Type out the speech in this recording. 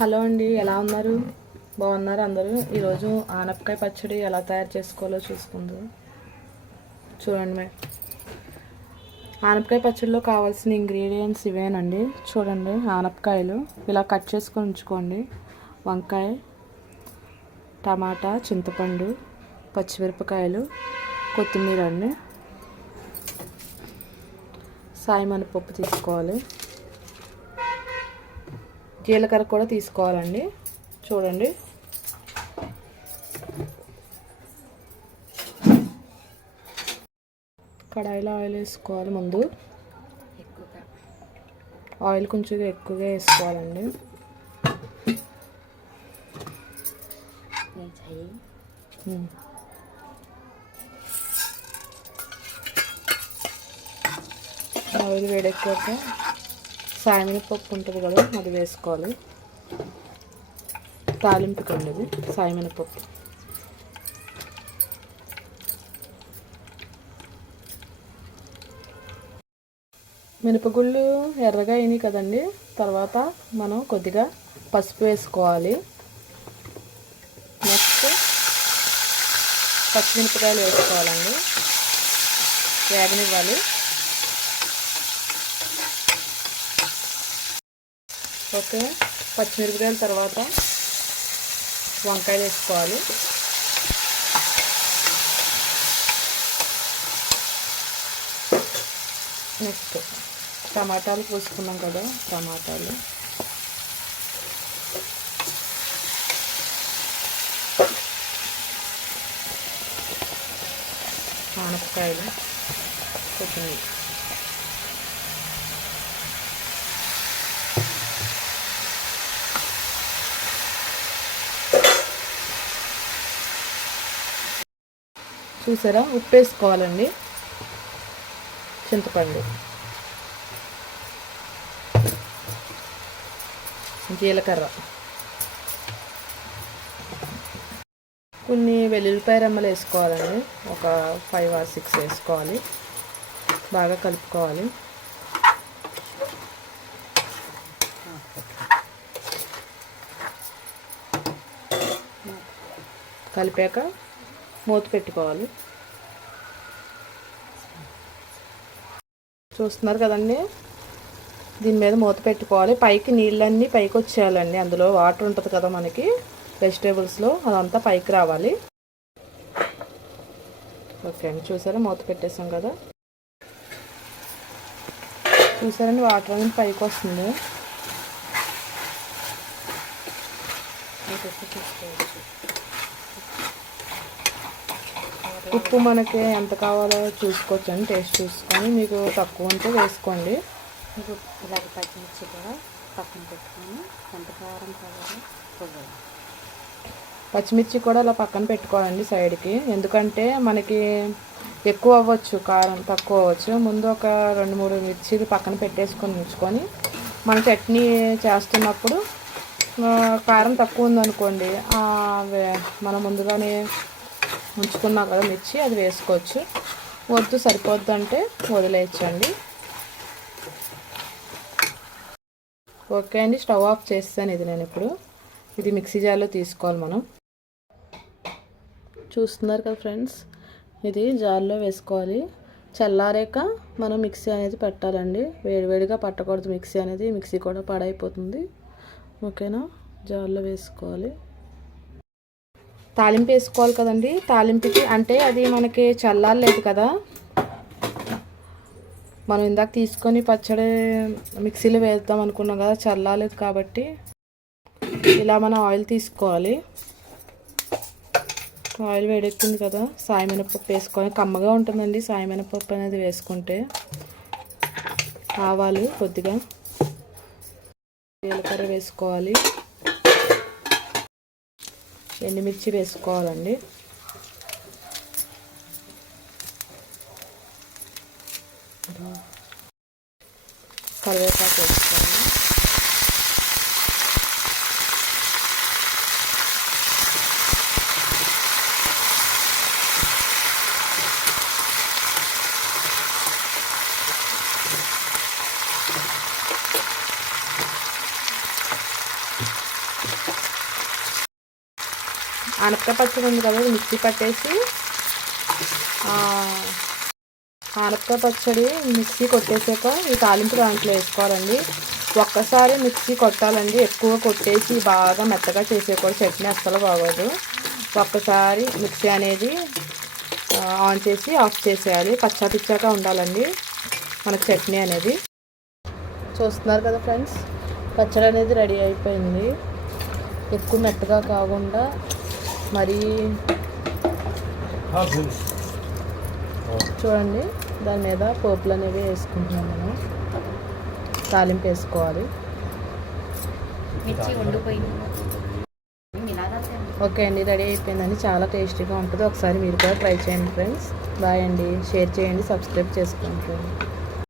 Hello అండి, ఎలా ఉన్నారు? బాగున్నారు అందరూ. ఈరోజు ఆనపకాయ పచ్చడి ఎలా తయారు చేసుకోవాలో చూసుకుందాం. చూడండి, ఆనపకాయ పచ్చడిలో కావాల్సిన ఇంగ్రీడియంట్స్ ఇవేనండి. చూడండి, ఆనపకాయలు ఇలా కట్ చేసుకొని ఉంచుకోండి, వంకాయ, టమాటా, చింతపండు, పచ్చిమిరపకాయలు, కొత్తిమీర అండి, సాయిమినపప్పు తీసుకోవాలి, జీలకర్ర కూడా తీసుకోవాలండి. చూడండి, కడాయిలో ఆయిల్ వేసుకోవాలి. ముందు ఆయిల్ కొంచెం ఎక్కువగా వేసుకోవాలండి. ఆయిల్ వేడెక్కాక సాయిమినపప్పు ఉంటుంది కదా, అది వేసుకోవాలి. తాలింపుకండి ఇది సాయిమినపప్పు. మినపగుళ్ళు ఎర్రగా అయినాయి కదండి. తర్వాత మనం కొద్దిగా పసుపు వేసుకోవాలి. నెక్స్ట్ పచ్చిమిరపకాయలు వేసుకోవాలండి, వేగనివ్వాలి. ఓకే, పచ్చిమిరపకాయల తర్వాత వంకాయలు వేసుకోవాలి. నెక్స్ట్ టమాటాలు పోసుకున్నాం కదా, టమాటాలు, ఆనపకాయలు, కొత్తిమీర. చూసారా, ఉప్పు వేసుకోవాలండి, చింతపండు, జీలకర్ర, కొన్ని వెల్లుల్లిపాయ రెమ్మలు వేసుకోవాలండి. ఒక 5 or 6 వేసుకోవాలి. బాగా కలుపుకోవాలి. కలిపాక మూత పెట్టుకోవాలి. చూస్తున్నారు కదండి, దీని మీద మూత పెట్టుకోవాలి. పైకి నీళ్ళన్నీ పైకి వచ్చేయాలండి. అందులో వాటర్ ఉంటుంది కదా మనకి వెజిటేబుల్స్లో, అదంతా పైకి రావాలి. ఓకే అండి, చూసారా, మూత పెట్టేసాం కదా. చూసారండి, వాటర్ అనేది పైకి వస్తుంది. ఉప్పు మనకి ఎంత కావాలో చూసుకోవచ్చండి, టేస్ట్ చూసుకొని. మీకు తక్కువ ఉంటే వేసుకోండి. ఇలాగ పచ్చిమిర్చి కూడా పక్కన పెట్టుకొని ఎంత కారం కావాలో చూడాలి. పచ్చిమిర్చి కూడా అలా పక్కన పెట్టుకోవాలండి సైడ్కి. ఎందుకంటే మనకి ఎక్కువ అవ్వచ్చు, కారం తక్కువ అవ్వచ్చు. ముందు ఒక 2-3 మిర్చీలు పక్కన పెట్టేసుకొని ఉంచుకొని మన చట్నీ చేస్తున్నప్పుడు కారం తక్కువ ఉందనుకోండి, మనం ముందుగానే ఉంచుకున్నాం కదా మిర్చి, అది వేసుకోవచ్చు. వద్దు సరిపోద్దు అంటే వదిలేయచ్చండి. ఓకే అండి, స్టవ్ ఆఫ్ చేస్తాను. ఇది నేను ఇప్పుడు ఇది మిక్సీ జార్లో తీసుకోవాలి మనం. చూస్తున్నారు కదా ఫ్రెండ్స్, ఇది జార్లో వేసుకోవాలి. చల్లారాక మనం మిక్సీ అనేది పెట్టాలండి. వేడివేడిగా పట్టకూడదు మిక్సీ అనేది, మిక్సీ కూడా పాడైపోతుంది. ఓకేనా, జార్లో వేసుకోవాలి. తాలింపు వేసుకోవాలి కదండి. తాలింపుకి అంటే అది మనకి చల్లారలేదు కదా, మనం ఇందాక తీసుకొని పచ్చడి మిక్సీలో వేద్దాం అనుకున్నాం కదా, చల్లారలేదు కాబట్టి ఇలా మనం ఆయిల్ తీసుకోవాలి. ఆయిల్ వేడెక్కింది కదా, సాయిమినపప్పు వేసుకోవాలి. కమ్మగా ఉంటుందండి సాయిమినపప్పు అనేది వేసుకుంటే. ఆవాలు కొద్దిగా, జీలకర్ర వేసుకోవాలి, ఎండుమిర్చి వేసుకోవాలండి, కరివేపాకు వేసుకోవాలి. ఆనపకాయ పచ్చడి ఉంది కదా, మిక్సీ పట్టేసి ఆనపకాయ పచ్చడి మిక్సీ కొట్టేసాక ఈ తాలింపు దాంట్లో వేసుకోవాలండి. ఒక్కసారి మిక్సీ కొట్టాలండి, ఎక్కువ కొట్టేసి బాగా మెత్తగా చేసేకూడదు, చట్నీ అస్సలు బాగోదు. ఒక్కసారి మిక్సీ అనేది ఆన్ చేసి ఆఫ్ చేసేయాలి. పచ్చాగా ఉండాలండి మనకు చట్నీ అనేది. చూస్తున్నారు కదా ఫ్రెండ్స్, పచ్చడి అనేది రెడీ అయిపోయింది. ఎక్కువ మెత్తగా కాకుండా మరీ చూడండి, దాని మీద పోపులు అనేవి వేసుకుంటున్నాం మనం. తాలింపు వేసుకోవాలి. ఓకే అండి, రెడీ అయిపోయిందండి. చాలా టేస్టీగా ఉంటుంది. ఒకసారి మీరు కూడా ట్రై చేయండి ఫ్రెండ్స్. బాయ్ అండి. షేర్ చేయండి, సబ్స్క్రైబ్ చేసుకోండి ఫ్రెండ్స్.